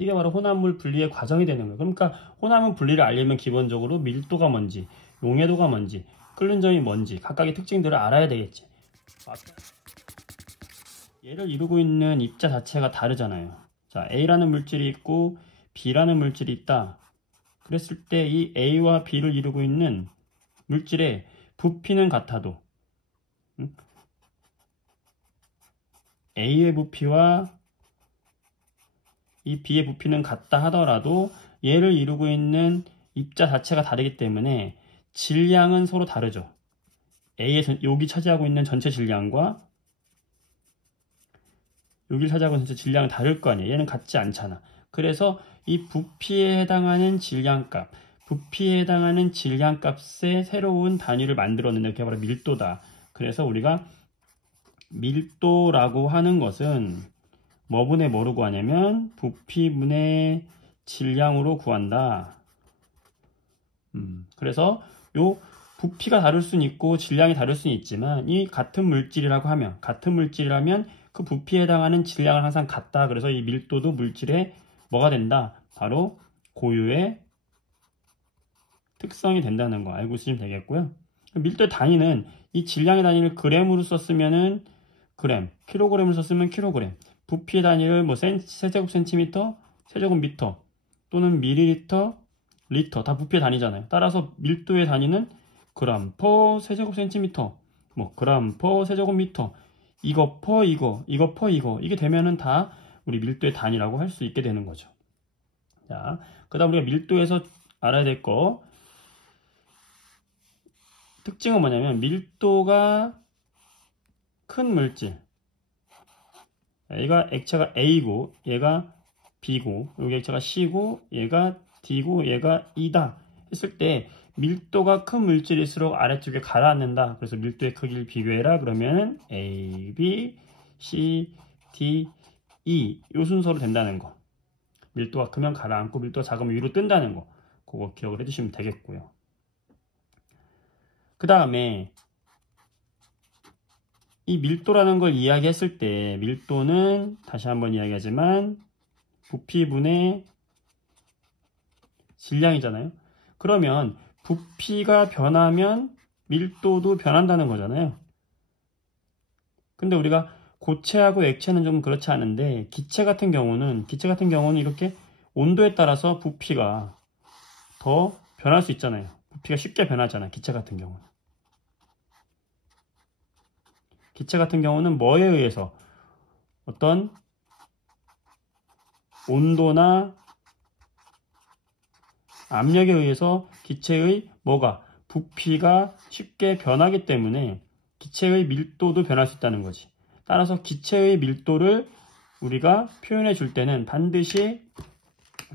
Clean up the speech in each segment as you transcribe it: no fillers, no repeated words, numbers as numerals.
이게 바로 혼합물 분리의 과정이 되는 거예요. 그러니까 혼합물 분리를 알려면 기본적으로 밀도가 뭔지, 용해도가 뭔지, 끓는 점이 뭔지 각각의 특징들을 알아야 되겠지. 얘를 이루고 있는 입자 자체가 다르잖아요. 자, A라는 물질이 있고 B라는 물질이 있다. 그랬을 때 이 A와 B를 이루고 있는 물질의 부피는 같아도 A의 부피와 이 B의 부피는 같다 하더라도 얘를 이루고 있는 입자 자체가 다르기 때문에 질량은 서로 다르죠. A의 여기 차지하고 있는 전체 질량과 여기를 차지하고 있는 전체 질량은 다를 거 아니에요. 얘는 같지 않잖아. 그래서 이 부피에 해당하는 질량값, 부피에 해당하는 질량값의 새로운 단위를 만들어내는 게 바로 밀도다. 그래서 우리가 밀도라고 하는 것은 뭐분의 뭐로 구하냐면 부피분의 질량으로 구한다. 그래서 요 부피가 다를 수는 있고 질량이 다를 수는 있지만 이 같은 물질이라면 그 부피에 해당하는 질량은 항상 같다. 그래서 이 밀도도 물질의 뭐가 된다? 바로 고유의 특성이 된다는 거 알고 있으시면 되겠고요. 밀도의 단위는 이 질량의 단위를 그램으로 썼으면은 그램, 킬로그램으로 썼으면 킬로그램, 부피의 단위를 뭐 세제곱 센티미터, 세제곱 미터 또는 밀리리터, 리터 다 부피의 단위잖아요. 따라서 밀도의 단위는 그램 퍼 세제곱 센티미터, 뭐 그램 퍼 세제곱 미터, 이거 퍼 이거 이게 되면은 다 우리 밀도의 단위라고 할 수 있게 되는 거죠. 자, 그다음 우리가 밀도에서 알아야 될 거 특징은 뭐냐면 밀도가 큰 물질, 얘가 액체가 A고 얘가 B고 여기 액체가 C고 얘가 D고 얘가 E다 했을 때 밀도가 큰 물질일수록 아래쪽에 가라앉는다. 그래서 밀도의 크기를 비교해라. 그러면 A, B, C, D, E 이 순서로 된다는 거. 밀도가 크면 가라앉고 밀도가 작으면 위로 뜬다는 거. 그거 기억을 해주시면 되겠고요. 그 다음에 이 밀도라는 걸 이야기했을 때 밀도는 다시 한번 이야기하지만 부피분의 질량이잖아요. 그러면 부피가 변하면 밀도도 변한다는 거잖아요. 근데 우리가 고체하고 액체는 좀 그렇지 않은데 기체 같은 경우는 이렇게 온도에 따라서 부피가 더 변할 수 있잖아요. 부피가 쉽게 변하잖아요. 기체 같은 경우는. 기체 같은 경우는 뭐에 의해서 어떤 온도나 압력에 의해서 기체의 부피가 쉽게 변하기 때문에 기체의 밀도도 변할 수 있다는 거지. 따라서 기체의 밀도를 우리가 표현해 줄 때는 반드시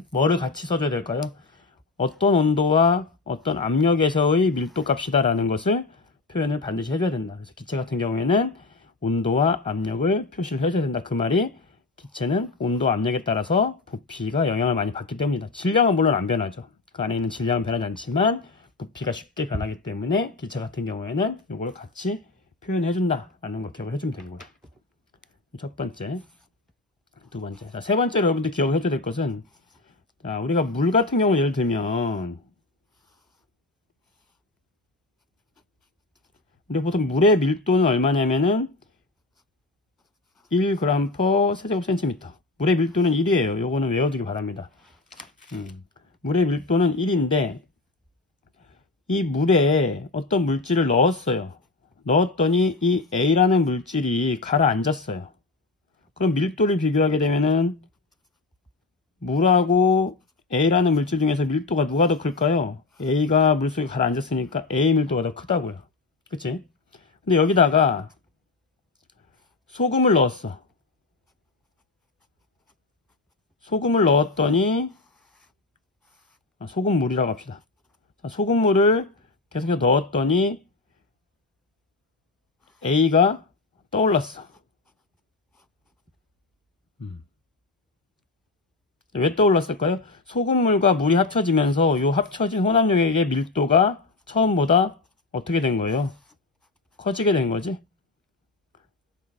뭐를 같이 써줘야 될까요? 어떤 온도와 어떤 압력에서의 밀도 값이다 라는 것을 표현을 반드시 해줘야 된다. 그래서 기체 같은 경우에는 온도와 압력을 표시를 해줘야 된다. 그 말이 기체는 온도, 압력에 따라서 부피가 영향을 많이 받기 때문이다. 질량은 물론 안 변하죠. 그 안에 있는 질량은 변하지 않지만 부피가 쉽게 변하기 때문에 기체 같은 경우에는 이걸 같이 표현해준다 라는 거 기억을 해주면 되는 거예요. 첫 번째, 두 번째. 자, 세 번째로 여러분들 기억을 해줘야 될 것은 자, 우리가 물 같은 경우 예를 들면 우리 보통 물의 밀도는 얼마냐면은 1g/cm 세제곱 센티미터. 물의 밀도는 1이에요. 요거는 외워두기 바랍니다. 물의 밀도는 1인데 이 물에 어떤 물질을 넣었어요. 넣었더니 이 A라는 물질이 가라앉았어요. 그럼 밀도를 비교하게 되면은 물하고 A라는 물질 중에서 밀도가 누가 더 클까요? A가 물속에 가라앉았으니까 A 밀도가 더 크다고요. 그치? 근데 여기다가 소금을 넣었어. 소금을 넣었더니 소금물이라고 합시다. 자, 소금물을 계속해서 넣었더니 A가 떠올랐어. 왜 떠올랐을까요? 소금물과 물이 합쳐지면서 이 합쳐진 혼합력의 밀도가 처음보다 어떻게 된 거예요? 커지게 된 거지.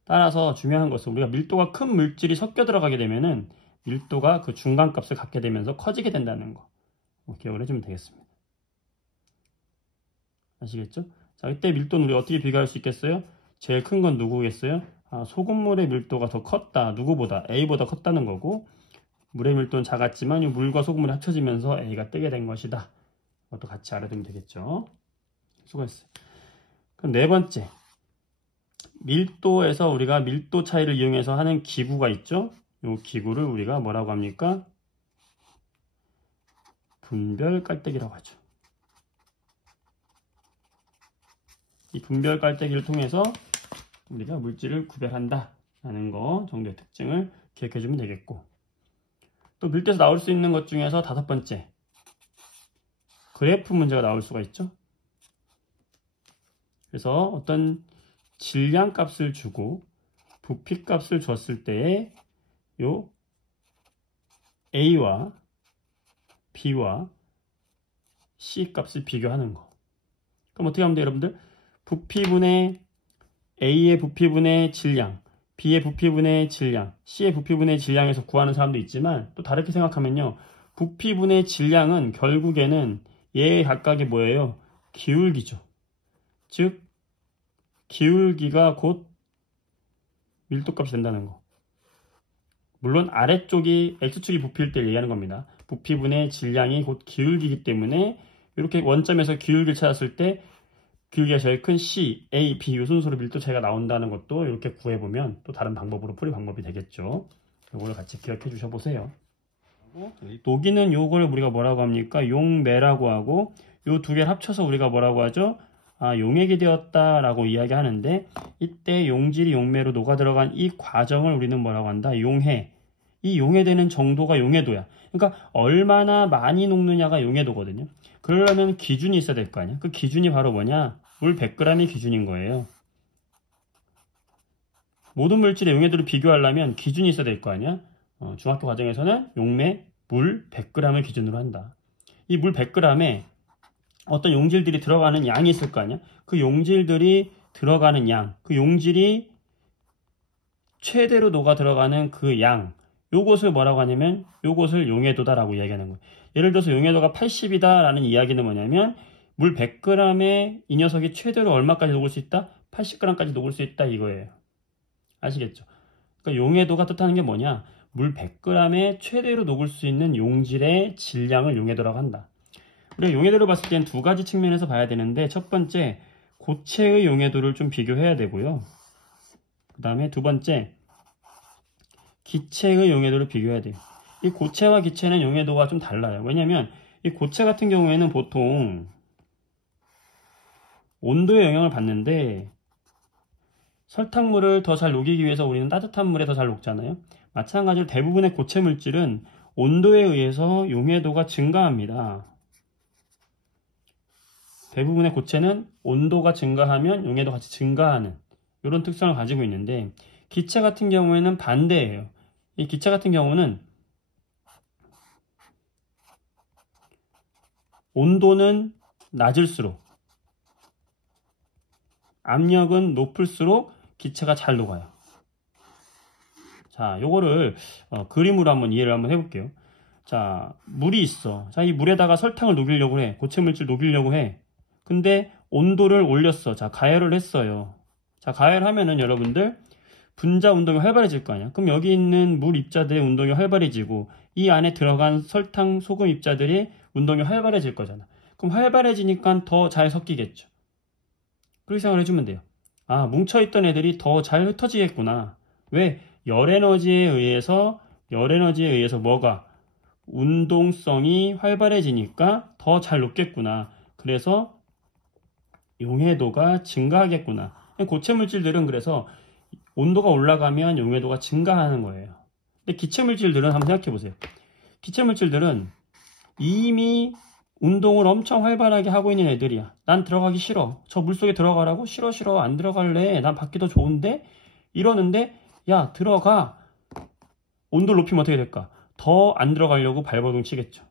따라서 중요한 것은 우리가 밀도가 큰 물질이 섞여 들어가게 되면은 밀도가 그 중간값을 갖게 되면서 커지게 된다는 거 기억을 해주면 되겠습니다. 아시겠죠? 자, 이때 밀도는 우리 어떻게 비교할 수 있겠어요? 제일 큰 건 누구겠어요? 소금물의 밀도가 더 컸다. 누구보다? A보다 컸다는 거고, 물의 밀도는 작았지만 이 물과 소금물이 합쳐지면서 A가 뜨게 된 것이다. 이것도 같이 알아두면 되겠죠? 수고했어요. 그럼 네 번째, 밀도에서 우리가 밀도 차이를 이용해서 하는 기구가 있죠? 이 기구를 우리가 뭐라고 합니까? 분별 깔때기라고 하죠. 이 분별 깔때기를 통해서 우리가 물질을 구별한다 라는 거 정도의 특징을 기억해 주면 되겠고, 또 밀도에서 나올 수 있는 것 중에서 다섯 번째, 그래프 문제가 나올 수가 있죠. 그래서 어떤 질량 값을 주고 부피 값을 줬을 때에 요 A와 B와 C 값을 비교하는 거. 그럼 어떻게 하면 돼요, 여러분들? 부피분의 A의 부피분의 질량, B의 부피분의 질량, C의 부피분의 질량에서 구하는 사람도 있지만, 또 다르게 생각하면요, 부피분의 질량은 결국에는 얘 각각이 뭐예요? 기울기죠. 즉 기울기가 곧 밀도값이 된다는 거. 물론 아래쪽이 X축이 부피일 때 얘기하는 겁니다. 부피분의 질량이 곧 기울기이기 때문에 이렇게 원점에서 기울기를 찾았을 때 기울기가 제일 큰 C, A, B 이 순서로 밀도 차이가 나온다는 것도 이렇게 구해보면 또 다른 방법으로 풀이 방법이 되겠죠. 이걸 같이 기억해 주셔보세요. 녹이는 요걸 우리가 뭐라고 합니까? 용매라고 하고, 요 두 개를 합쳐서 우리가 뭐라고 하죠? 용액이 되었다라고 이야기하는데, 이때 용질이 용매로 녹아 들어간 이 과정을 우리는 뭐라고 한다? 용해. 이 용해되는 정도가 용해도야. 그러니까 얼마나 많이 녹느냐가 용해도거든요. 그러려면 기준이 있어야 될 거 아니야. 그 기준이 바로 뭐냐? 물 100g이 기준인 거예요. 모든 물질의 용해도를 비교하려면 기준이 있어야 될 거 아니야. 중학교 과정에서는 용매 물 100g을 기준으로 한다. 이 물 100g에 어떤 용질들이 들어가는 양이 있을 거 아니야. 그 용질들이 들어가는 양, 그 용질이 최대로 녹아 들어가는 그 양, 요것을 뭐라고 하냐면 요것을 용해도다라고 이야기하는 거예요. 예를 들어서 용해도가 80이다 라는 이야기는 뭐냐면 물 100g에 이 녀석이 최대로 얼마까지 녹을 수 있다? 80g까지 녹을 수 있다 이거예요. 아시겠죠? 그러니까 용해도가 뜻하는 게 뭐냐? 물 100g에 최대로 녹을 수 있는 용질의 질량을 용해도라고 한다. 우리가 용해도를 봤을 때는 두 가지 측면에서 봐야 되는데, 첫 번째 고체의 용해도를 좀 비교해야 되고요. 그 다음에 두 번째 기체의 용해도를 비교해야 돼요. 이 고체와 기체는 용해도가 좀 달라요. 왜냐하면 이 고체 같은 경우에는 보통 온도의 영향을 받는데, 설탕물을 더 잘 녹이기 위해서 우리는 따뜻한 물에 더 잘 녹잖아요. 마찬가지로 대부분의 고체 물질은 온도에 의해서 용해도가 증가합니다. 대부분의 고체는 온도가 증가하면 용해도 같이 증가하는 이런 특성을 가지고 있는데, 기체 같은 경우에는 반대예요. 이 기체 같은 경우는 온도는 낮을수록 압력은 높을수록 기체가 잘 녹아요. 자, 요거를 그림으로 한번 이해를 한번 해볼게요. 자, 물이 있어. 자, 이 물에다가 설탕을 녹이려고 해. 고체 물질 녹이려고 해. 근데 온도를 올렸어. 자, 가열을 했어요. 자, 가열하면은 여러분들 분자 운동이 활발해질 거 아니야. 그럼 여기 있는 물 입자들의 운동이 활발해지고 이 안에 들어간 설탕, 소금 입자들이 운동이 활발해질 거잖아. 그럼 활발해지니까 더 잘 섞이겠죠. 그렇게 생각을 해주면 돼요. 뭉쳐있던 애들이 더 잘 흩어지겠구나. 왜? 열에너지에 의해서 뭐가? 운동성이 활발해지니까 더 잘 녹겠구나. 그래서 용해도가 증가하겠구나. 고체 물질들은 그래서 온도가 올라가면 용해도가 증가하는 거예요. 근데 기체 물질들은 한번 생각해 보세요. 기체 물질들은 이미 운동을 엄청 활발하게 하고 있는 애들이야. 난 들어가기 싫어. 저 물속에 들어가라고? 싫어, 안 들어갈래. 난 밖이 더 좋은데? 이러는데, 야, 들어가. 온도를 높이면 어떻게 될까? 더 안 들어가려고 발버둥 치겠죠.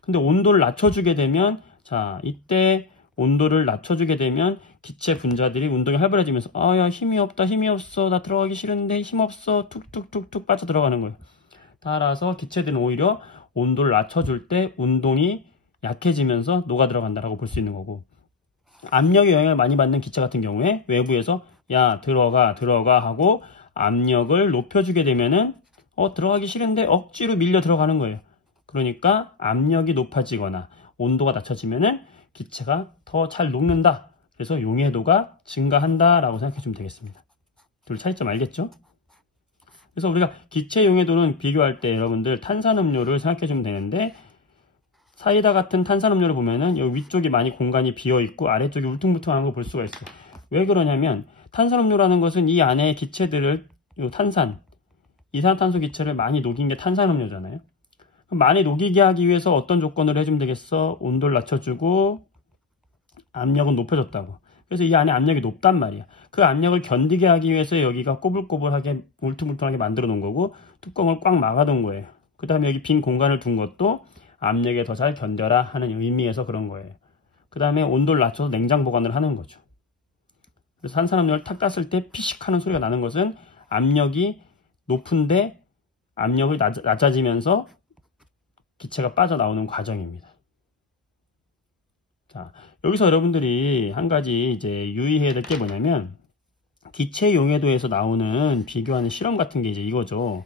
근데 온도를 낮춰주게 되면, 자, 이때 온도를 낮춰주게 되면 기체 분자들이 운동이 활발해지면서 야, 힘이 없다, 힘이 없어. 나 들어가기 싫은데 힘 없어. 툭툭툭툭 빠져 들어가는 거예요. 따라서 기체들은 오히려 온도를 낮춰줄 때 운동이 약해지면서 녹아 들어간다라고 볼 수 있는 거고, 압력의 영향을 많이 받는 기체 같은 경우에 외부에서 야 들어가 하고 압력을 높여주게 되면은 들어가기 싫은데 억지로 밀려 들어가는 거예요. 그러니까 압력이 높아지거나 온도가 낮춰지면은 기체가 더 잘 녹는다. 그래서 용해도가 증가한다 라고 생각해 주면 되겠습니다. 둘 차이점 알겠죠? 그래서 우리가 기체 용해도는 비교할 때 여러분들 탄산음료를 생각해 주면 되는데, 사이다 같은 탄산음료를 보면은 여기 위쪽이 많이 공간이 비어 있고 아래쪽이 울퉁불퉁한 걸 볼 수가 있어요. 왜 그러냐면 탄산음료라는 것은 이 안에 기체들을, 탄산, 이산화탄소 기체를 많이 녹인 게 탄산음료잖아요. 그럼 많이 녹이게 하기 위해서 어떤 조건을 해주면 되겠어? 온도를 낮춰주고 압력은 높여줬다고. 그래서 이 안에 압력이 높단 말이야. 그 압력을 견디게 하기 위해서 여기가 꼬불꼬불하게 울퉁불퉁하게 만들어 놓은 거고 뚜껑을 꽉 막아둔 거예요. 그 다음에 여기 빈 공간을 둔 것도 압력에 더 잘 견뎌라 하는 의미에서 그런 거예요. 그 다음에 온도를 낮춰서 냉장 보관을 하는 거죠. 그래서 탄산음료를 탁 깠을 때 피식 하는 소리가 나는 것은 압력이 높은데 압력이 낮아지면서 기체가 빠져나오는 과정입니다. 자, 여기서 여러분들이 한 가지 이제 유의해야 될 게 뭐냐면, 기체 용해도에서 나오는 비교하는 실험 같은 게 이제 이거죠.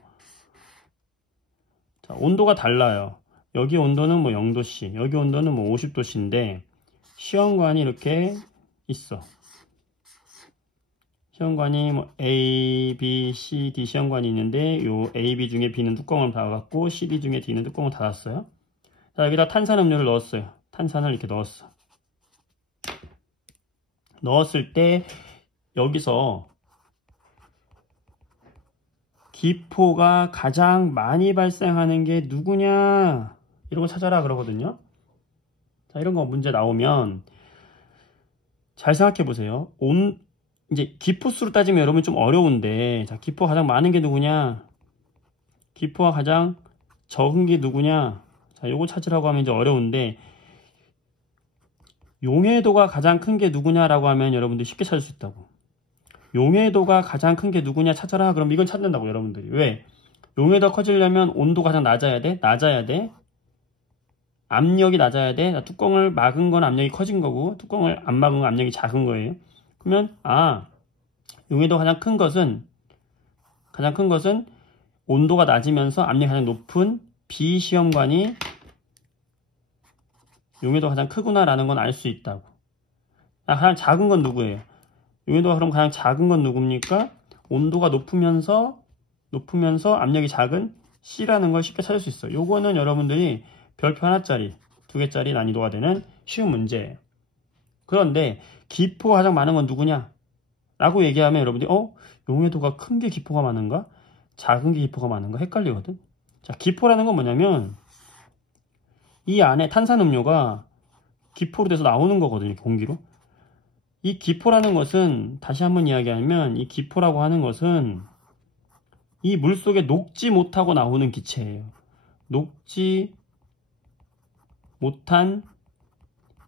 자, 온도가 달라요. 여기 온도는 뭐 0도씨, 여기 온도는 뭐 50도씨인데 시험관이 이렇게 있어. 시험관이 뭐 A, B, C, D 시험관이 있는데 요 A, B 중에 B는 뚜껑을 닫았고 C, D 중에 D는 뚜껑을 닫았어요. 자, 여기다 탄산음료를 넣었어요. 탄산을 이렇게 넣었어. 넣었을 때 여기서 기포가 가장 많이 발생하는 게 누구냐, 이런 거 찾아라 그러거든요. 자, 이런 거 문제 나오면 잘 생각해 보세요. 이제 기포수로 따지면 여러분 좀 어려운데, 자, 기포가 가장 많은 게 누구냐, 기포가 가장 적은 게 누구냐, 자, 요거 찾으라고 하면 이제 어려운데, 용해도가 가장 큰 게 누구냐라고 하면 여러분들 쉽게 찾을 수 있다고. 용해도가 가장 큰 게 누구냐 찾아라. 그럼 이건 찾는다고 여러분들이. 왜? 용해도가 커지려면 온도가 가장 낮아야 돼. 낮아야 돼. 압력이 낮아야 돼. 뚜껑을 막은 건 압력이 커진 거고 뚜껑을 안 막은 건 압력이 작은 거예요. 그러면 용해도가 가장 큰 것은 온도가 낮으면서 압력이 가장 높은 B 시험관이 용해도가 가장 크구나라는 건 알 수 있다고. 가장 작은 건 누구예요? 용해도가 그럼 가장 작은 건 누굽니까? 온도가 높으면서 압력이 작은 C라는 걸 쉽게 찾을 수 있어요. 요거는 여러분들이 별표 하나짜리, 2개짜리 난이도가 되는 쉬운 문제예요. 그런데 기포가 가장 많은 건 누구냐? 라고 얘기하면 여러분들이 용해도가 큰 게 기포가 많은가? 작은 게 기포가 많은가? 헷갈리거든. 자, 기포라는 건 뭐냐면 이 안에 탄산음료가 기포로 돼서 나오는 거거든요. 공기로. 이 기포라는 것은 다시 한번 이야기하면 이 기포라고 하는 것은 이 물속에 녹지 못하고 나오는 기체예요. 녹지 못한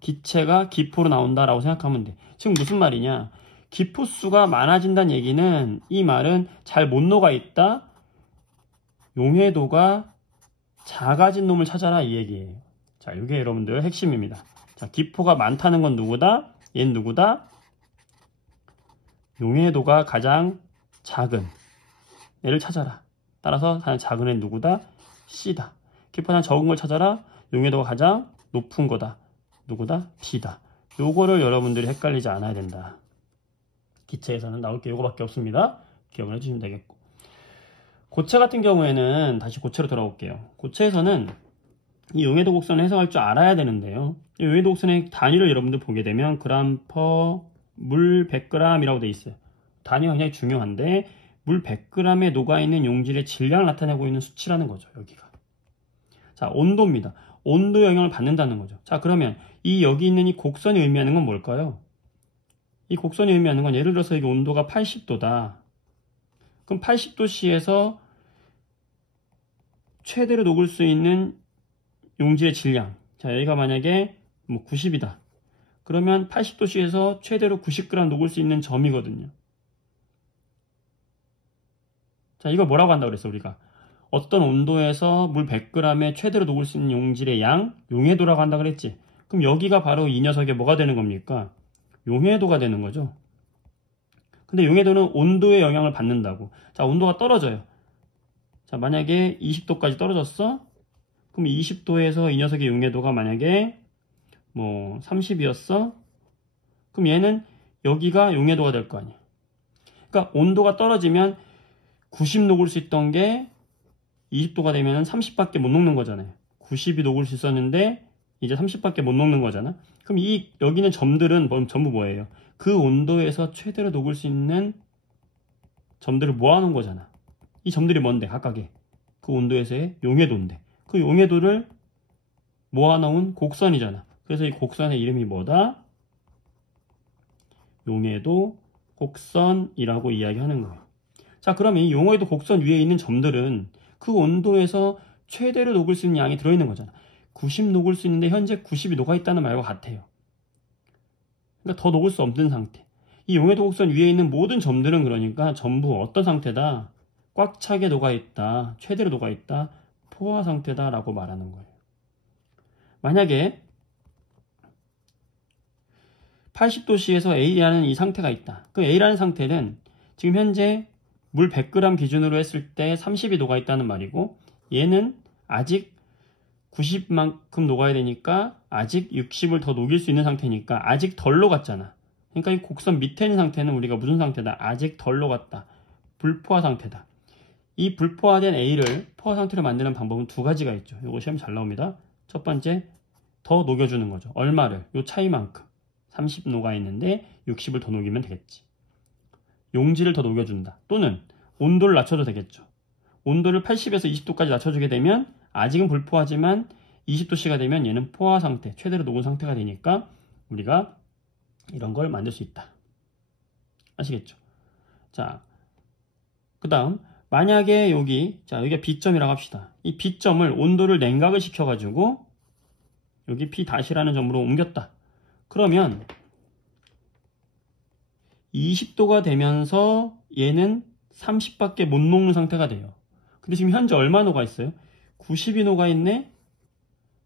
기체가 기포로 나온다라고 생각하면 돼. 지금 무슨 말이냐? 기포수가 많아진다는 얘기는, 이 말은 잘 못 녹아 있다, 용해도가 작아진 놈을 찾아라, 이 얘기예요. 자, 이게 여러분들 핵심입니다. 자, 기포가 많다는 건 누구다? 얘는 누구다? 용해도가 가장 작은 얘를 찾아라. 따라서 가장 작은 애는 누구다? C다. 기포가 가장 적은 걸 찾아라. 용해도가 가장 높은 거다. 누구다? D다. 요거를 여러분들이 헷갈리지 않아야 된다. 기체에서는 나올 게 요거밖에 없습니다. 기억을 해주시면 되겠고, 고체 같은 경우에는 다시 고체로 돌아올게요. 고체에서는 이 용해도 곡선을 해석할 줄 알아야 되는데요. 이 용해도 곡선의 단위를 여러분들 보게 되면 그램 퍼 물 100g이라고 돼 있어요. 단위가 굉장히 중요한데, 물 100g에 녹아있는 용질의 질량을 나타내고 있는 수치라는 거죠. 여기가. 자, 온도입니다. 온도 영향을 받는다는 거죠. 자, 그러면 여기 있는 이 곡선이 의미하는 건 뭘까요? 이 곡선이 의미하는 건, 예를 들어서 이게 온도가 80도다. 그럼 80도씨에서 최대로 녹을 수 있는 용질의 질량. 자, 여기가 만약에 뭐 90이다. 그러면 80도씨에서 최대로 90g 녹을 수 있는 점이거든요. 자, 이걸 뭐라고 한다고 그랬어, 우리가? 어떤 온도에서 물 100g에 최대로 녹을 수 있는 용질의 양, 용해도라고 한다 그랬지. 그럼 여기가 바로 이 녀석의 뭐가 되는 겁니까? 용해도가 되는 거죠. 근데 용해도는 온도의 영향을 받는다고. 자, 온도가 떨어져요. 자, 만약에 20도까지 떨어졌어? 그럼 20도에서 이 녀석의 용해도가 만약에 뭐 30이었어? 그럼 얘는 여기가 용해도가 될 거 아니야. 그러니까 온도가 떨어지면 90 녹을 수 있던 게 20도가 되면 30밖에 못 녹는 거잖아요. 90이 녹을 수 있었는데 이제 30밖에 못 녹는 거잖아. 그럼 여기는 점들은 전부 뭐예요? 그 온도에서 최대로 녹을 수 있는 점들을 모아놓은 거잖아. 이 점들이 뭔데? 각각의 그 온도에서의 용해도인데 그 용해도를 모아놓은 곡선이잖아. 그래서 이 곡선의 이름이 뭐다? 용해도 곡선이라고 이야기하는 거예요. 자, 그러면 이 용해도 곡선 위에 있는 점들은 그 온도에서 최대로 녹을 수 있는 양이 들어있는 거잖아. 90 녹을 수 있는데 현재 90이 녹아있다는 말과 같아요. 그러니까 더 녹을 수 없는 상태. 이 용해도 곡선 위에 있는 모든 점들은 그러니까 전부 어떤 상태다? 꽉 차게 녹아있다. 최대로 녹아있다. 포화 상태다 라고 말하는 거예요. 만약에 80도씨에서 A라는 이 상태가 있다. 그 A라는 상태는 지금 현재 물 100g 기준으로 했을 때 30이 녹아있다는 말이고 얘는 아직 90만큼 녹아야 되니까 아직 60을 더 녹일 수 있는 상태니까 아직 덜 녹았잖아. 그러니까 이 곡선 밑에 있는 상태는 우리가 무슨 상태다? 아직 덜 녹았다. 불포화 상태다. 이 불포화된 A를 포화 상태로 만드는 방법은 두 가지가 있죠. 이거 시험 잘 나옵니다. 첫 번째, 더 녹여주는 거죠. 얼마를? 요 차이만큼. 30 녹아있는데 60을 더 녹이면 되겠지. 용질을 더 녹여준다. 또는 온도를 낮춰도 되겠죠. 온도를 80에서 20도까지 낮춰주게 되면 아직은 불포화지만 20도씨가 되면 얘는 포화 상태, 최대로 녹은 상태가 되니까 우리가 이런 걸 만들 수 있다. 아시겠죠? 자, 그 다음 만약에 여기가 B점이라고 합시다. 이 B점을 온도를 냉각을 시켜가지고 여기 P-라는 점으로 옮겼다. 그러면 20도가 되면서 얘는 30밖에 못 녹는 상태가 돼요. 근데 지금 현재 얼마 녹아 있어요? 90이 녹아 있네?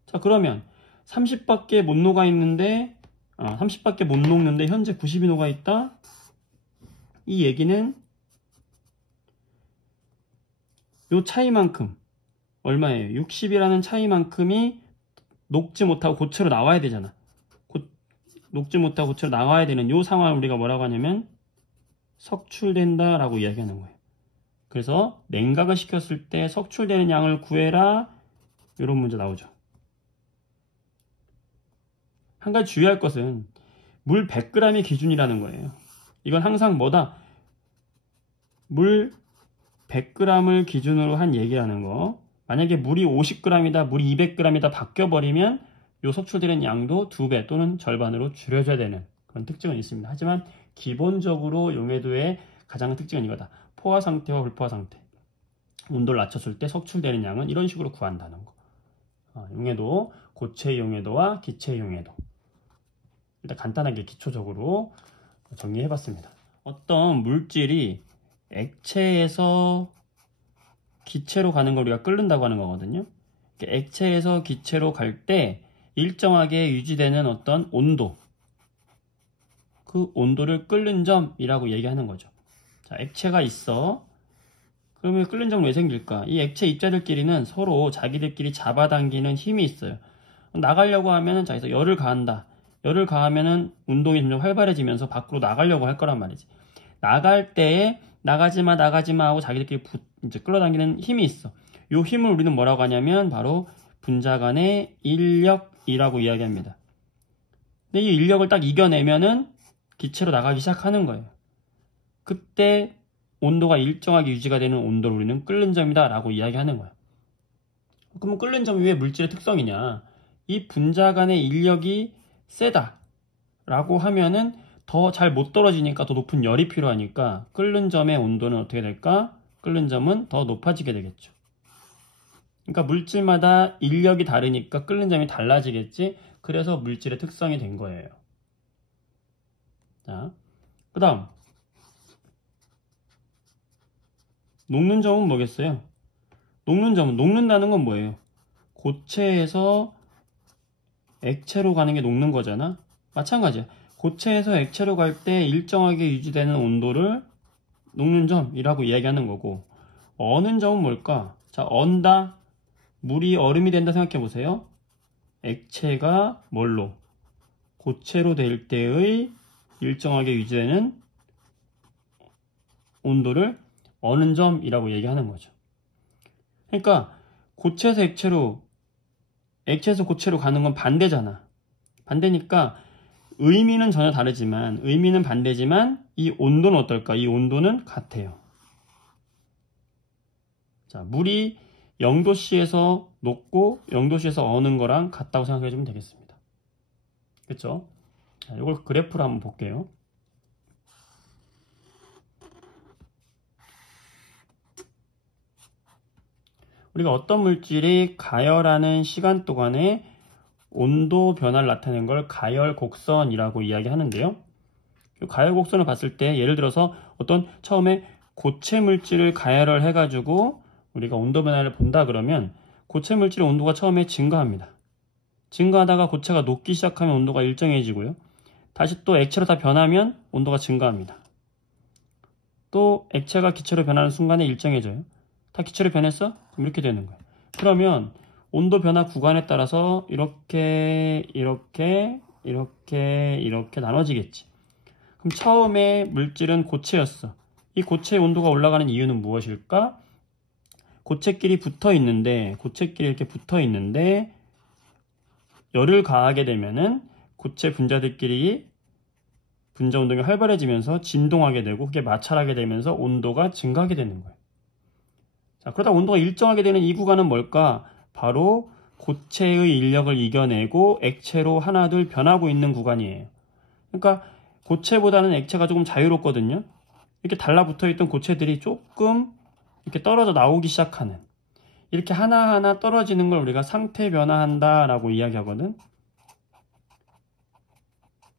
자, 그러면 30밖에 못 녹아 있는데, 30밖에 못 녹는데 현재 90이 녹아 있다? 이 얘기는 요 차이만큼, 얼마예요? 60이라는 차이만큼이 녹지 못하고 고체로 나와야 되잖아. 녹지 못하고 고체로 나와야 되는 요 상황을 우리가 뭐라고 하냐면 석출된다 라고 이야기하는 거예요. 그래서 냉각을 시켰을 때 석출되는 양을 구해라, 이런 문제 나오죠. 한 가지 주의할 것은 물 100g이 기준이라는 거예요. 이건 항상 뭐다? 물 100g을 기준으로 한 얘기라는 거. 만약에 물이 50g이다, 물이 200g이다 바뀌어버리면 요 석출되는 양도 2배 또는 절반으로 줄여줘야 되는 그런 특징은 있습니다. 하지만 기본적으로 용해도의 가장 특징은 이거다. 포화 상태와 불포화 상태. 온도를 낮췄을 때 석출되는 양은 이런 식으로 구한다는 거. 용해도, 고체 용해도와 기체 용해도. 일단 간단하게 기초적으로 정리해봤습니다. 어떤 물질이 액체에서 기체로 가는 걸 우리가 끓는다고 하는 거거든요. 액체에서 기체로 갈 때 일정하게 유지되는 어떤 온도, 그 온도를 끓는 점이라고 얘기하는 거죠. 자, 액체가 있어. 그러면 끓는 점은 왜 생길까? 이 액체 입자들끼리는 서로 자기들끼리 잡아당기는 힘이 있어요. 나가려고 하면은 자, 그래서 열을 가한다. 열을 가하면은 운동이 점점 활발해지면서 밖으로 나가려고 할 거란 말이지. 나갈 때에 나가지마 하고 자기들끼리 이제 끌어당기는 힘이 있어. 이 힘을 우리는 뭐라고 하냐면 바로 분자 간의 인력이라고 이야기합니다. 근데 이 인력을 딱 이겨내면은 기체로 나가기 시작하는 거예요. 그때 온도가 일정하게 유지가 되는 온도를 우리는 끓는 점이다 라고 이야기하는 거예요. 그러면 끓는 점이 왜 물질의 특성이냐? 이 분자 간의 인력이 세다 라고 하면은 더 잘 못 떨어지니까 더 높은 열이 필요하니까 끓는 점의 온도는 어떻게 될까? 끓는 점은 더 높아지게 되겠죠. 그러니까 물질마다 인력이 다르니까 끓는 점이 달라지겠지. 그래서 물질의 특성이 된 거예요. 자, 그 다음 녹는 점은 뭐겠어요? 녹는 점은, 녹는다는 건 뭐예요? 고체에서 액체로 가는 게 녹는 거잖아. 마찬가지야. 고체에서 액체로 갈 때 일정하게 유지되는 온도를 녹는 점이라고 이야기하는 거고, 어는 점은 뭘까? 자, 언다. 물이 얼음이 된다 생각해 보세요. 액체가 뭘로? 고체로 될 때의 일정하게 유지되는 온도를 어는 점이라고 얘기하는 거죠. 그러니까 고체에서 액체로, 액체에서 고체로 가는 건 반대잖아. 반대니까 의미는 전혀 다르지만, 의미는 반대지만 이 온도는 어떨까? 이 온도는 같아요. 자, 물이 0도씨에서 녹고 0도씨에서 어는 거랑 같다고 생각해 주면 되겠습니다. 그렇죠? 자, 이걸 그래프로 한번 볼게요. 우리가 어떤 물질이 가열하는 시간 동안에 온도 변화를 나타내는 걸 가열 곡선이라고 이야기하는데요. 가열 곡선을 봤을 때 예를 들어서 어떤 처음에 고체 물질을 가열을 해가지고 우리가 온도 변화를 본다 그러면 고체 물질의 온도가 처음에 증가합니다. 증가하다가 고체가 녹기 시작하면 온도가 일정해지고요. 다시 또 액체로 다 변하면 온도가 증가합니다. 또 액체가 기체로 변하는 순간에 일정해져요. 다 기체로 변했어? 그럼 이렇게 되는 거예요. 그러면 온도 변화 구간에 따라서 이렇게 나눠지겠지. 그럼 처음에 물질은 고체였어. 이 고체의 온도가 올라가는 이유는 무엇일까? 고체끼리 붙어 있는데 이렇게 붙어 있는데 열을 가하게 되면은 고체 분자들끼리 분자 운동이 활발해지면서 진동하게 되고 그게 마찰하게 되면서 온도가 증가하게 되는 거예요. 자, 그러다 온도가 일정하게 되는 이 구간은 뭘까? 바로 고체의 인력을 이겨내고 액체로 하나둘 변하고 있는 구간이에요. 그러니까 고체보다는 액체가 조금 자유롭거든요. 이렇게 달라붙어 있던 고체들이 조금 이렇게 떨어져 나오기 시작하는, 이렇게 하나하나 떨어지는 걸 우리가 상태 변화한다 라고 이야기하거든.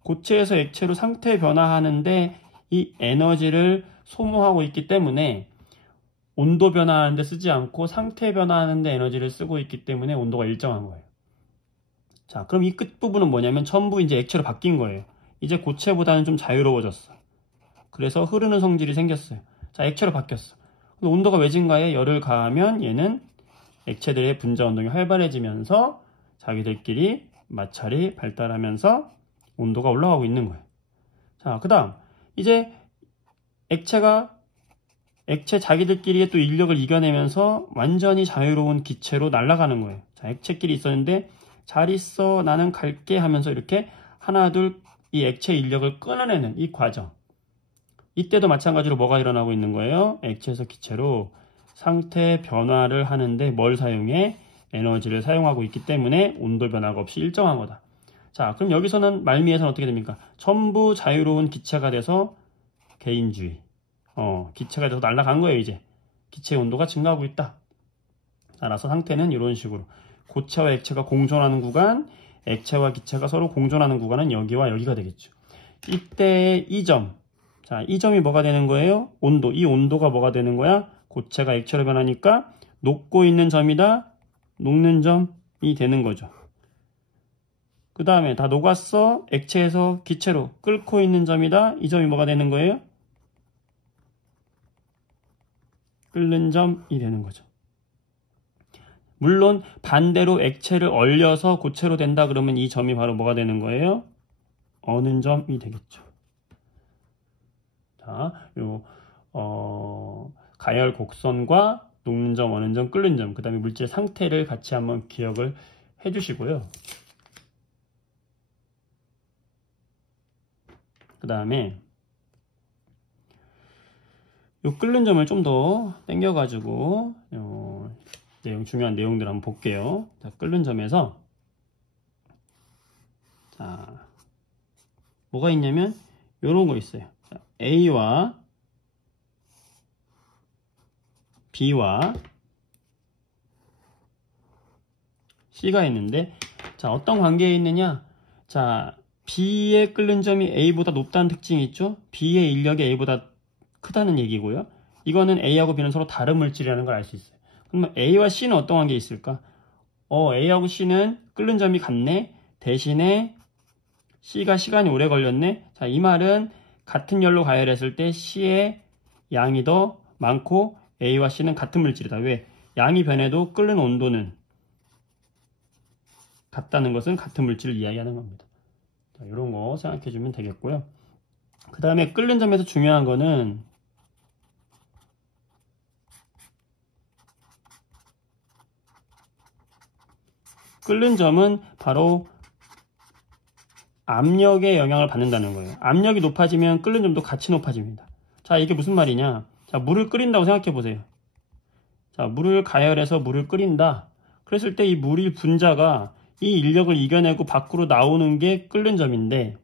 고체에서 액체로 상태 변화하는데 이 에너지를 소모하고 있기 때문에 온도 변화하는데 쓰지 않고 상태 변화하는데 에너지를 쓰고 있기 때문에 온도가 일정한 거예요. 자, 그럼 이 끝부분은 뭐냐면 전부 이제 액체로 바뀐 거예요. 이제 고체보다는 좀 자유로워졌어. 그래서 흐르는 성질이 생겼어요. 자, 액체로 바뀌었어. 근데 온도가 왜 증가해? 열을 가하면 얘는 액체들의 분자 운동이 활발해지면서 자기들끼리 마찰이 발달하면서 온도가 올라가고 있는 거예요. 자, 그 다음 이제 액체 자기들끼리의 또 인력을 이겨내면서 완전히 자유로운 기체로 날아가는 거예요. 자, 액체끼리 있었는데 잘 있어 나는 갈게 하면서 이렇게 하나둘 이 액체 인력을 끊어내는 이 과정. 이때도 마찬가지로 뭐가 일어나고 있는 거예요? 액체에서 기체로 상태 변화를 하는데 뭘 사용해? 에너지를 사용하고 있기 때문에 온도 변화가 없이 일정한 거다. 자, 그럼 여기서는 말미에서는 어떻게 됩니까? 전부 자유로운 기체가 돼서 개인주의. 기체가 돼서 날아간 거예요, 이제. 기체의 온도가 증가하고 있다. 따라서 상태는 이런 식으로. 고체와 액체가 공존하는 구간, 액체와 기체가 서로 공존하는 구간은 여기와 여기가 되겠죠. 이때 이 점. 자, 이 점이 뭐가 되는 거예요? 온도. 이 온도가 뭐가 되는 거야? 고체가 액체로 변하니까 녹고 있는 점이다. 녹는 점이 되는 거죠. 그 다음에 다 녹았어. 액체에서 기체로 끓고 있는 점이다. 이 점이 뭐가 되는 거예요? 끓는 점이 되는 거죠. 물론 반대로 액체를 얼려서 고체로 된다 그러면 이 점이 바로 뭐가 되는 거예요? 어는 점이 되겠죠. 자, 가열 곡선과 녹는 점, 어는 점, 끓는 점, 그 다음에 물질 상태를 같이 한번 기억을 해주시고요. 그 다음에 요 끓는 점을 좀 더 당겨가지고 중요한 내용들 한번 볼게요. 자, 끓는 점에서 자, 뭐가 있냐면 요런 거 있어요. 자, A와 B와 C가 있는데, 자, 어떤 관계에 있느냐? 자, B의 끓는 점이 A보다 높다는 특징이 있죠? B의 인력이 A보다 크다는 얘기고요. 이거는 A하고 B는 서로 다른 물질이라는 걸 알 수 있어요. 그러면 A와 C는 어떤 관계에 있을까? A하고 C는 끓는 점이 같네. 대신에 C가 시간이 오래 걸렸네. 자, 이 말은 같은 열로 가열했을 때 C의 양이 더 많고 A와 C는 같은 물질이다. 왜? 양이 변해도 끓는 온도는 같다는 것은 같은 물질을 이야기하는 겁니다. 자, 이런 거 생각해 주면 되겠고요. 그 다음에 끓는 점에서 중요한 거는 끓는 점은 바로 압력의 영향을 받는다는 거예요. 압력이 높아지면 끓는 점도 같이 높아집니다. 자, 이게 무슨 말이냐? 자, 물을 끓인다고 생각해 보세요. 자, 물을 가열해서 물을 끓인다. 그랬을 때 이 물의 분자가 이 인력을 이겨내고 밖으로 나오는 게 끓는 점인데,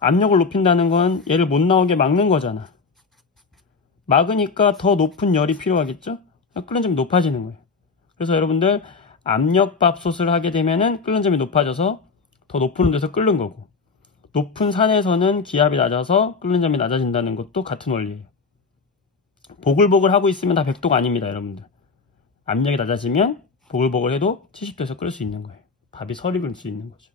압력을 높인다는 건 얘를 못 나오게 막는 거잖아. 막으니까 더 높은 열이 필요하겠죠? 끓는 점이 높아지는 거예요. 그래서 여러분들 압력밥솥을 하게 되면은 끓는 점이 높아져서 더 높은 데서 끓는 거고, 높은 산에서는 기압이 낮아서 끓는 점이 낮아진다는 것도 같은 원리예요. 보글보글 하고 있으면 다 100도가 아닙니다, 여러분들. 압력이 낮아지면 보글보글 해도 70도에서 끓을 수 있는 거예요. 밥이 설익을 끓을 수 있는 거죠.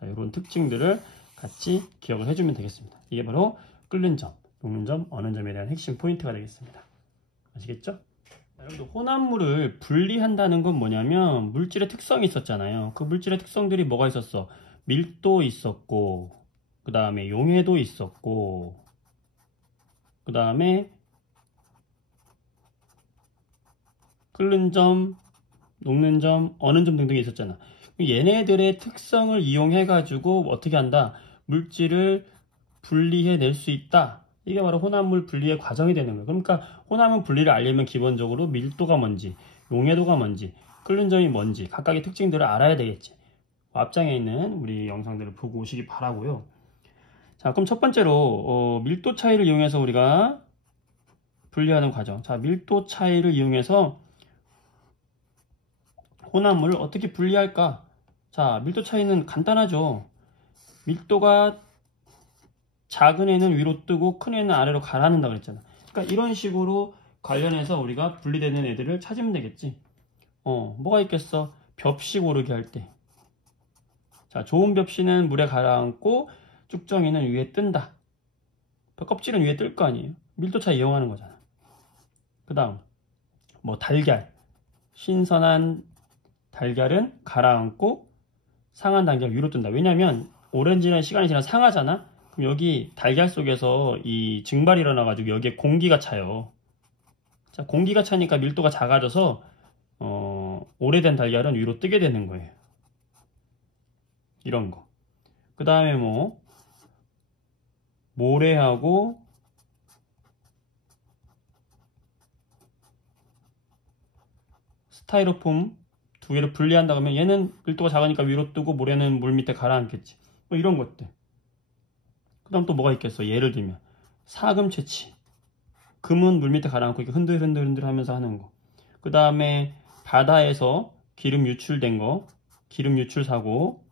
자, 이런 특징들을 같이 기억을 해주면 되겠습니다. 이게 바로 끓는 점, 녹는 점, 어는 점에 대한 핵심 포인트가 되겠습니다. 아시겠죠? 여러분들 혼합물을 분리한다는 건 뭐냐면 물질의 특성이 있었잖아요. 그 물질의 특성들이 뭐가 있었어? 밀도 있었고, 그 다음에 용해도 있었고, 그 다음에 끓는 점, 녹는 점, 어는 점 등등이 있었잖아. 얘네들의 특성을 이용해 가지고 어떻게 한다? 물질을 분리해 낼 수 있다. 이게 바로 혼합물 분리의 과정이 되는 거예요. 그러니까 혼합물 분리를 알려면 기본적으로 밀도가 뭔지, 용해도가 뭔지, 끓는 점이 뭔지 각각의 특징들을 알아야 되겠지. 앞장에 있는 우리 영상들을 보고 오시기 바라고요. 자, 그럼 첫 번째로 밀도 차이를 이용해서 우리가 분리하는 과정. 자, 밀도 차이를 이용해서 혼합물을 어떻게 분리할까? 자, 밀도 차이는 간단하죠. 밀도가 작은 애는 위로 뜨고 큰 애는 아래로 가라앉는다 그랬잖아. 그러니까 이런 식으로 관련해서 우리가 분리되는 애들을 찾으면 되겠지. 뭐가 있겠어? 벽시 고르기 할 때. 자, 좋은 벽시는 물에 가라앉고 쭉정이는 위에 뜬다. 껍질은 위에 뜰 거 아니에요. 밀도 차이 이용하는 거잖아. 그 다음 뭐 달걀. 신선한 달걀은 가라앉고 상한 달걀 위로 뜬다. 왜냐면 오랜 시간이 지나 상하잖아. 그럼 여기 달걀 속에서 이 증발이 일어나가지고 여기에 공기가 차요. 자, 공기가 차니까 밀도가 작아져서 오래된 달걀은 위로 뜨게 되는 거예요. 이런 거. 그 다음에 뭐 모래하고 스타이로폼 두 개를 분리한다 그러면 얘는 밀도가 작으니까 위로 뜨고 모래는 물 밑에 가라앉겠지. 뭐 이런 것들. 그 다음 또 뭐가 있겠어? 예를 들면 사금 채취. 금은 물 밑에 가라앉고 이렇게 흔들흔들 하면서 하는 거. 그 다음에 바다에서 기름 유출된 거, 기름 유출 사고,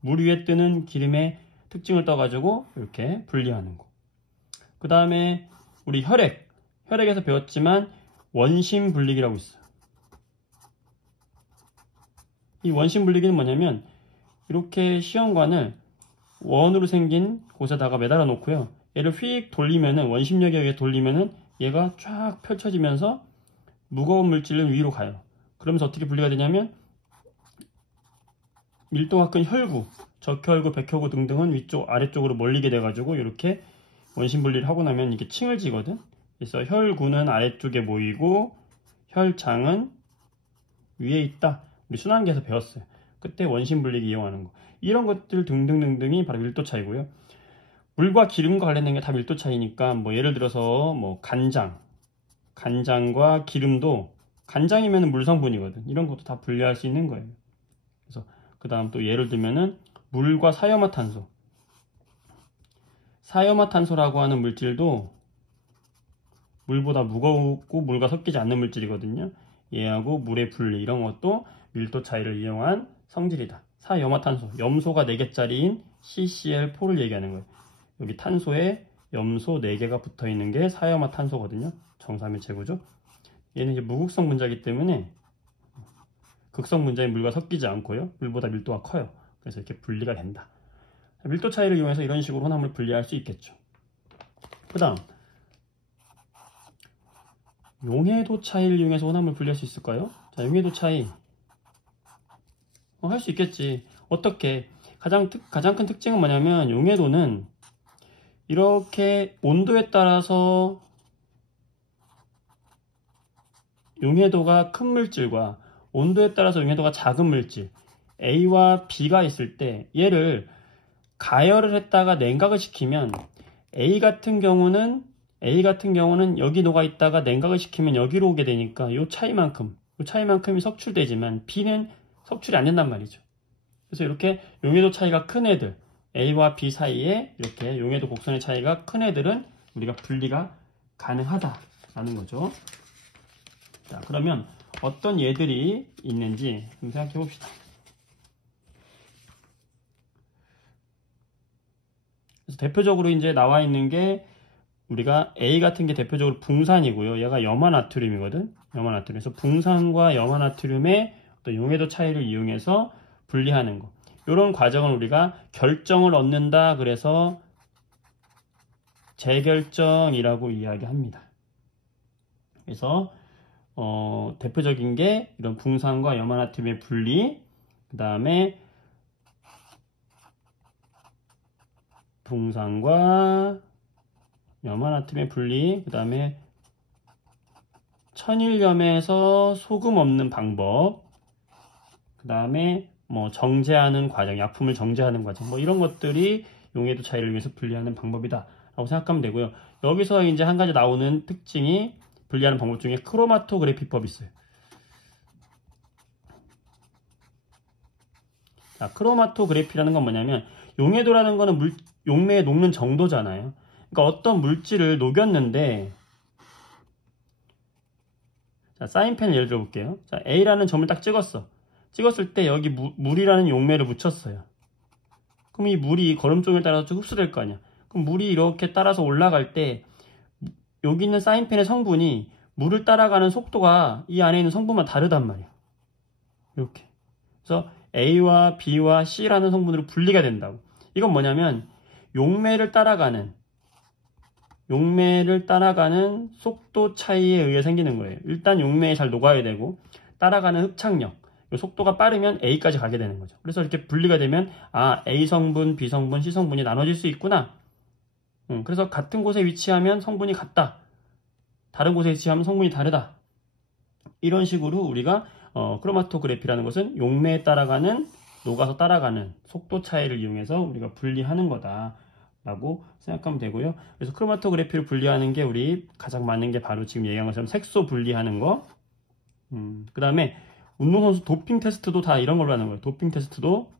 물 위에 뜨는 기름의 특징을 떠가지고 이렇게 분리하는 거. 그 다음에 우리 혈액에서 배웠지만 원심 분리기라고 있어요. 이 원심 분리기는 뭐냐면 이렇게 시험관을 원으로 생긴 곳에다가 매달아 놓고요. 얘를 휙 돌리면은 원심력에 의해 돌리면은 얘가 쫙 펼쳐지면서 무거운 물질은 위로 가요. 그러면서 어떻게 분리가 되냐면 밀도가 큰 혈구, 적혈구, 백혈구 등등은 위쪽 아래쪽으로 몰리게 돼가지고 이렇게 원심 분리를 하고 나면 이게 층을 지거든. 그래서 혈구는 아래쪽에 모이고 혈장은 위에 있다. 우리 순환계에서 배웠어요. 그때 원심 분리기 이용하는 거. 이런 것들 등등등등이 바로 밀도 차이고요. 물과 기름과 관련된 게 다 밀도 차이니까 뭐 예를 들어서 뭐 간장과 기름도 간장이면 물 성분이거든. 이런 것도 다 분리할 수 있는 거예요. 그래서 그 다음 또 예를 들면은 물과 사이화탄소. 사이화탄소라고 하는 물질도 물보다 무겁고 물과 섞이지 않는 물질이거든요. 얘하고 물의 분리 이런 것도 밀도 차이를 이용한 성질이다. 사이화탄소, 염소가 4개짜리인 CCl4를 얘기하는 거예요. 여기 탄소에 염소 4개가 붙어 있는 게 사이화탄소거든요. 정사면 제구죠. 얘는 이제 무극성 분자이기 때문에 극성 분자인 물과 섞이지 않고요. 물보다 밀도가 커요. 그래서 이렇게 분리가 된다. 밀도 차이를 이용해서 이런 식으로 혼합물을 분리할 수 있겠죠. 그 다음 용해도 차이를 이용해서 혼합물을 분리할 수 있을까요? 자, 용해도 차이 할 수 있겠지. 어떻게? 가장 큰 특징은 뭐냐면 용해도는 이렇게 온도에 따라서 용해도가 큰 물질과 온도에 따라서 용해도가 작은 물질 A와 B가 있을 때 얘를 가열을 했다가 냉각을 시키면 A 같은 경우는 여기 녹아 있다가 냉각을 시키면 여기로 오게 되니까 이 차이만큼이 석출되지만 B는 석출이 안 된단 말이죠. 그래서 이렇게 용해도 차이가 큰 애들 A와 B 사이에 이렇게 용해도 곡선의 차이가 큰 애들은 우리가 분리가 가능하다라는 거죠. 자, 그러면 어떤 얘들이 있는지 좀 생각해 봅시다. 그래서 대표적으로 이제 나와 있는 게 우리가 A 같은 게 대표적으로 붕산이고요. 얘가 염화나트륨이거든. 염화나트륨. 그래서 붕산과 염화나트륨의 어떤 용해도 차이를 이용해서 분리하는 거. 이런 과정을 우리가 결정을 얻는다. 그래서 재결정이라고 이야기합니다. 그래서 대표적인 게 이런 붕산과 염화나트륨의 분리, 그 다음에 붕산과 염화나트륨의 분리, 그 다음에 천일염에서 소금 없는 방법, 그 다음에 뭐 정제하는 과정, 약품을 정제하는 과정, 뭐 이런 것들이 용해도 차이를 위해서 분리하는 방법이다 라고 생각하면 되고요. 여기서 이제 한 가지 나오는 특징이 분리하는 방법 중에 크로마토그래피법이 있어요. 자, 크로마토그래피라는 건 뭐냐면 용해도라는 거는 용매에 녹는 정도잖아요. 그러니까 어떤 물질을 녹였는데, 자, 사인펜을 예를 들어 볼게요. 자, A라는 점을 딱 찍었어. 찍었을 때 여기 물이라는 용매를 묻혔어요. 그럼 이 물이 걸음종에 따라서 좀 흡수될 거 아니야. 그럼 물이 이렇게 따라서 올라갈 때 여기 있는 사인펜의 성분이 물을 따라가는 속도가 이 안에 있는 성분만 다르단 말이야. 이렇게. 그래서 A와 B와 C라는 성분으로 분리가 된다고. 이건 뭐냐면 용매를 따라가는 속도 차이에 의해 생기는 거예요. 일단 용매에 잘 녹아야 되고 따라가는 흡착력, 속도가 빠르면 A까지 가게 되는 거죠. 그래서 이렇게 분리가 되면 A 성분, B 성분, C 성분이 나눠질 수 있구나. 그래서 같은 곳에 위치하면 성분이 같다. 다른 곳에 위치하면 성분이 다르다. 이런 식으로 우리가 크로마토그래피라는 것은 용매에 녹아서 따라가는 속도 차이를 이용해서 우리가 분리하는 거다라고 생각하면 되고요. 그래서 크로마토그래피를 분리하는 게 우리 가장 많은 게 바로 지금 얘기한 것처럼 색소 분리하는 거. 그 다음에 운동선수 도핑 테스트도 다 이런 걸로 하는 거예요. 도핑 테스트도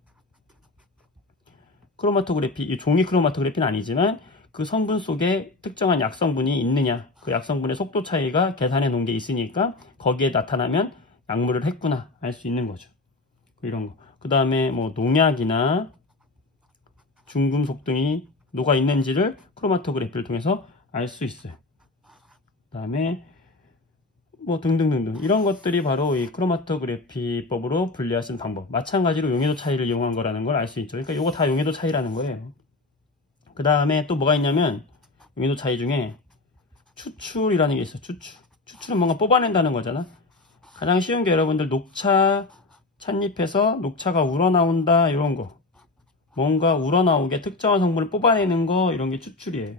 크로마토그래피, 이 종이 크로마토그래피는 아니지만 그 성분 속에 특정한 약성분이 있느냐, 그 약성분의 속도 차이가 계산해 놓은 게 있으니까 거기에 나타나면 약물을 했구나 알 수 있는 거죠. 이런 거. 그 다음에 뭐 농약이나 중금속 등이 녹아 있는지를 크로마토그래피를 통해서 알 수 있어요. 그 다음에 뭐 등등등등 이런 것들이 바로 이 크로마토그래피법으로 분리할 수 있는 방법. 마찬가지로 용해도 차이를 이용한 거라는 걸 알 수 있죠. 그러니까 이거 다 용해도 차이라는 거예요. 그 다음에 또 뭐가 있냐면 용해도 차이 중에 추출이라는 게 있어요. 추출은 뭔가 뽑아낸다는 거잖아. 가장 쉬운 게 여러분들 녹차 찻잎에서 녹차가 우러나온다 이런 거. 뭔가 우러나오게 특정한 성분을 뽑아내는 거 이런 게 추출이에요.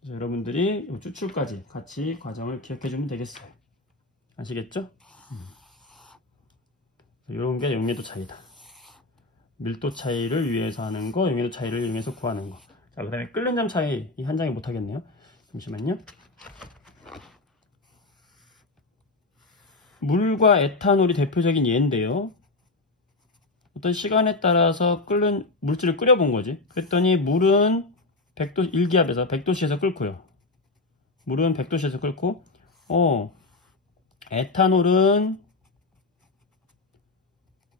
그래서 여러분들이 이 추출까지 같이 과정을 기억해 주면 되겠어요. 아시겠죠? 이런 게 용해도 차이다. 밀도 차이를 위해서 하는 거, 용해도 차이를 이용해서 구하는 거. 자, 그 다음에 끓는 점 차이 이 한 장에 못하겠네요. 잠시만요. 물과 에탄올이 대표적인 예인데요. 어떤 시간에 따라서 끓는 물질을 끓여본 거지. 그랬더니 물은 100도, 1기압에서 100도씨에서 끓고요. 물은 100도씨에서 끓고, 에탄올은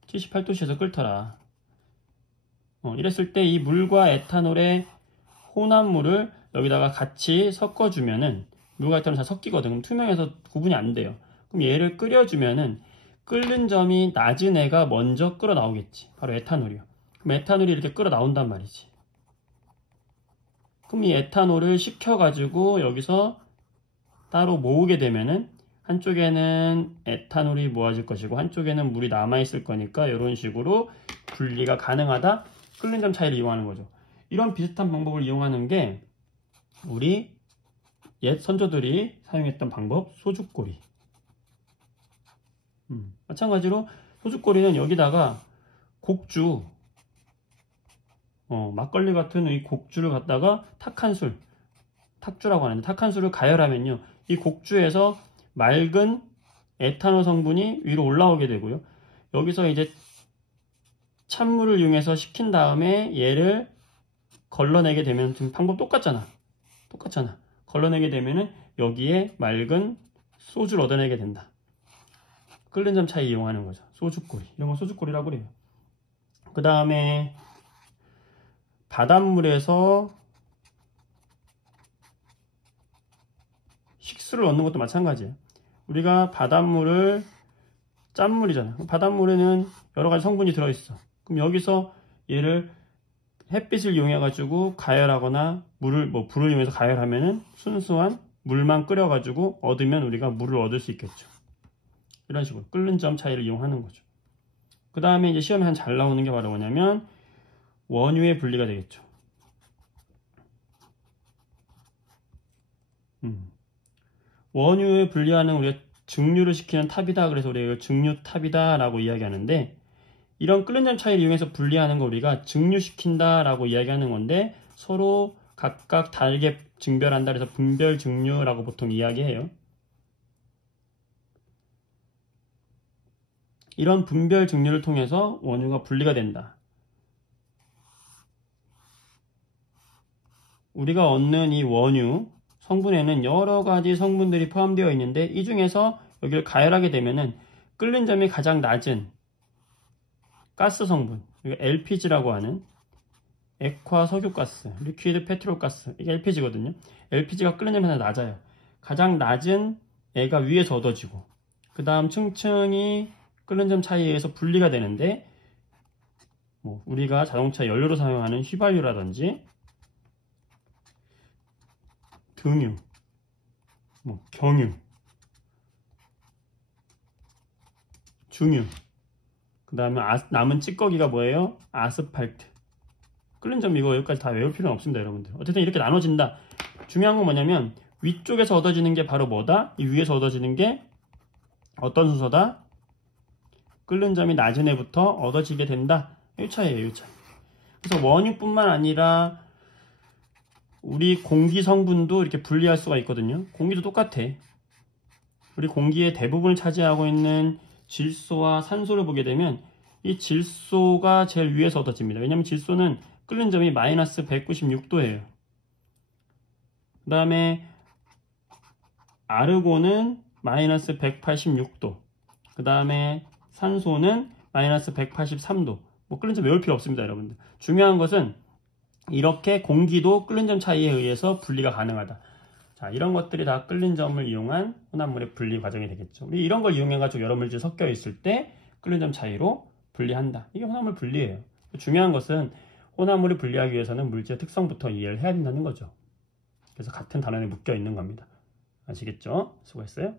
78도씨에서 끓더라. 이랬을 때 이 물과 에탄올의 혼합물을 여기다가 같이 섞어주면은 물과 에탄올이 다 섞이거든. 그럼 투명해서 구분이 안 돼요. 그럼 얘를 끓여주면은 끓는 점이 낮은 애가 먼저 끓어 나오겠지. 바로 에탄올이요. 그럼 에탄올이 이렇게 끓어 나온단 말이지. 그럼 이 에탄올을 식혀가지고 여기서 따로 모으게 되면은 한쪽에는 에탄올이 모아질 것이고 한쪽에는 물이 남아있을 거니까 이런 식으로 분리가 가능하다. 끓는 점 차이를 이용하는 거죠. 이런 비슷한 방법을 이용하는 게 우리 옛 선조들이 사용했던 방법, 소주꼬리. 마찬가지로 소주꼬리는 여기다가 곡주, 막걸리 같은 이 곡주를 갖다가 탁한 술, 탁주라고 하는데 탁한 술을 가열하면요, 이 곡주에서 맑은 에탄올 성분이 위로 올라오게 되고요. 여기서 이제 찬물을 이용해서 식힌 다음에 얘를 걸러내게 되면 지금 방법 똑같잖아. 걸러내게 되면은 여기에 맑은 소주를 얻어내게 된다. 끓는 점 차이 이용하는 거죠. 소주꼬리. 이런 거 소주꼬리라고 그래요. 그 다음에 바닷물에서 식수를 얻는 것도 마찬가지예요. 우리가 바닷물을 짠물이잖아. 바닷물에는 여러 가지 성분이 들어있어. 그럼 여기서 얘를 햇빛을 이용해 가지고 가열하거나 불을 이용해서 가열하면은 순수한 물만 끓여 가지고 얻으면 우리가 물을 얻을 수 있겠죠. 이런 식으로 끓는 점 차이를 이용하는 거죠. 그 다음에 이제 시험에 한 잘 나오는 게 바로 뭐냐면 원유의 분리가 되겠죠. 원유의 분리하는 우리가 증류를 시키는 탑이다. 그래서 우리가 이걸 증류탑이다 라고 이야기하는데, 이런 끓는 점 차이를 이용해서 분리하는 거 우리가 증류시킨다 라고 이야기하는 건데, 서로 각각 다르게 증별한다. 그래서 분별 증류라고 보통 이야기해요. 이런 분별 증류를 통해서 원유가 분리가 된다. 우리가 얻는 이 원유 성분에는 여러 가지 성분들이 포함되어 있는데, 이 중에서 여기를 가열하게 되면은 끓는 점이 가장 낮은 가스 성분, LPG라고 하는 액화 석유가스, 리퀴드 페트롤가스, 이게 LPG거든요. LPG가 끓는 점이 낮아요. 가장 낮은 애가 위에서 얻어지고, 그 다음 층층이 끓는 점 차이에 의해서 분리가 되는데, 우리가 자동차 연료로 사용하는 휘발유라든지 등유, 경유, 중유, 그 다음에 남은 찌꺼기가 뭐예요? 아스팔트. 끓는 점 이거 여기까지 다 외울 필요는 없습니다, 여러분들. 어쨌든 이렇게 나눠진다. 중요한 건 뭐냐면 위쪽에서 얻어지는 게 바로 뭐다? 이 위에서 얻어지는 게 어떤 순서다? 끓는 점이 낮은 애부터 얻어지게 된다. 이 차이예요, 이 차이. 그래서 원유뿐만 아니라 우리 공기 성분도 이렇게 분리할 수가 있거든요. 공기도 똑같아. 우리 공기의 대부분을 차지하고 있는 질소와 산소를 보게 되면 이 질소가 제일 위에서 얻어집니다. 왜냐하면 질소는 끓는 점이 마이너스 196도예요. 그 다음에 아르곤은 마이너스 186도. 그 다음에 산소는 마이너스 183도. 끓는 점 외울 필요 없습니다, 여러분들. 중요한 것은 이렇게 공기도 끓는 점 차이에 의해서 분리가 가능하다. 자, 이런 것들이 다 끓는 점을 이용한 혼합물의 분리 과정이 되겠죠. 이런 걸 이용해가지고 여러 물질이 섞여 있을 때 끓는 점 차이로 분리한다. 이게 혼합물 분리예요. 중요한 것은 혼합물을 분리하기 위해서는 물질의 특성부터 이해를 해야 된다는 거죠. 그래서 같은 단원에 묶여 있는 겁니다. 아시겠죠? 수고했어요.